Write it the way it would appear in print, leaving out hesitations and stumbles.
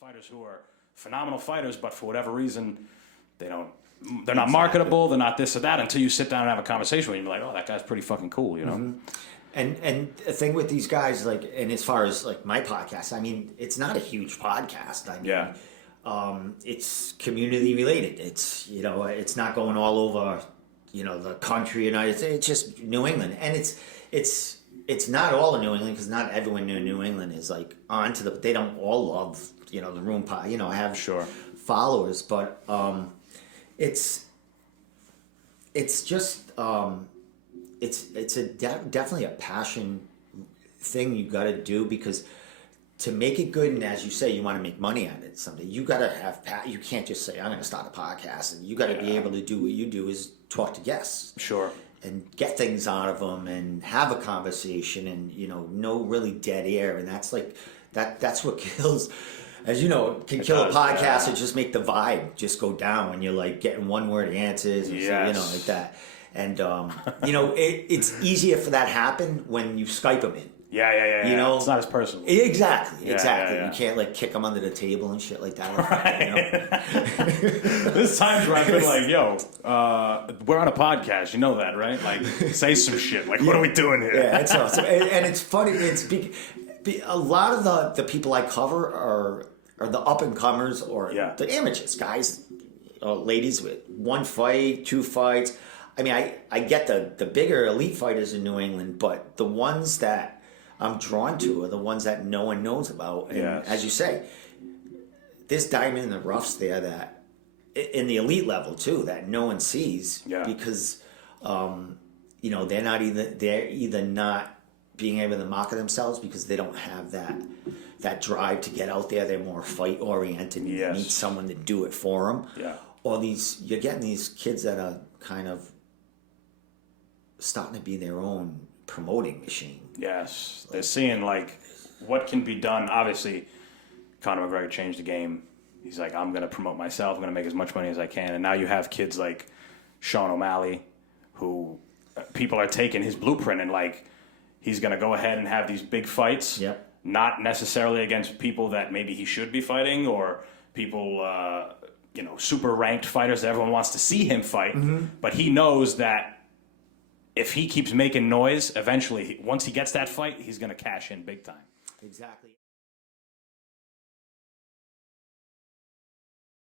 fighters who are phenomenal fighters, but for whatever reason, they're not marketable, they're not this or that, until you sit down and have a conversation with them. You're like, oh, that guy's pretty fucking cool, you know? Mm-hmm. And the thing with these guys, like, and as far as like my podcast, I mean, it's not a huge podcast. I mean, it's community related. It's, you know, it's not going all over, you know, the country, United States. It's just New England, and it's not all in New England, because not everyone in New England is like onto the. They don't all love, you know, the room pod. You know, have followers, but it's just. It's definitely a passion thing you got to do, because to make it good, and as you say, you want to make money at it someday, you got to have you can't just say, I'm going to start a podcast, and you got to be able to do what you do, is talk to guests. Sure. And get things out of them and have a conversation, and, you know, no really dead air. And that's like, that's what kills, as you know, can kill a podcast, or just make the vibe just go down when you're like getting one word answers, or you know, like that. And, you know, it's easier for that to happen when you Skype them in. Yeah. You know, it's not as personal. Exactly. Yeah. You can't like kick them under the table and shit like that. Right. You know? There's times where I've been like, yo, we're on a podcast. You know that, right? Like, say some shit. Like, what are we doing here? Yeah, it's awesome. And it's funny. It's a lot of the people I cover are the up and comers, or the amateurs, guys, ladies with one fight, 2 fights. I mean, I get the bigger elite fighters in New England, but the ones that I'm drawn to are the ones that no one knows about. And as you say, there's diamond in the roughs there, that in the elite level too, that no one sees, because you know, they're either not being able to market themselves because they don't have that drive to get out there. They're more fight oriented. You need someone to do it for them. Yeah. Or you're getting these kids that are kind of starting to be their own promoting machine. Yes. They're seeing, like, what can be done. Obviously, Conor McGregor changed the game. He's like, I'm going to promote myself. I'm going to make as much money as I can. And now you have kids like Sean O'Malley, who people are taking his blueprint, and, like, he's going to go ahead and have these big fights. Yep. Not necessarily against people that maybe he should be fighting, or people, you know, super ranked fighters that everyone wants to see him fight. Mm-hmm. But he knows that if he keeps making noise, eventually, once he gets that fight, he's going to cash in big time. Exactly.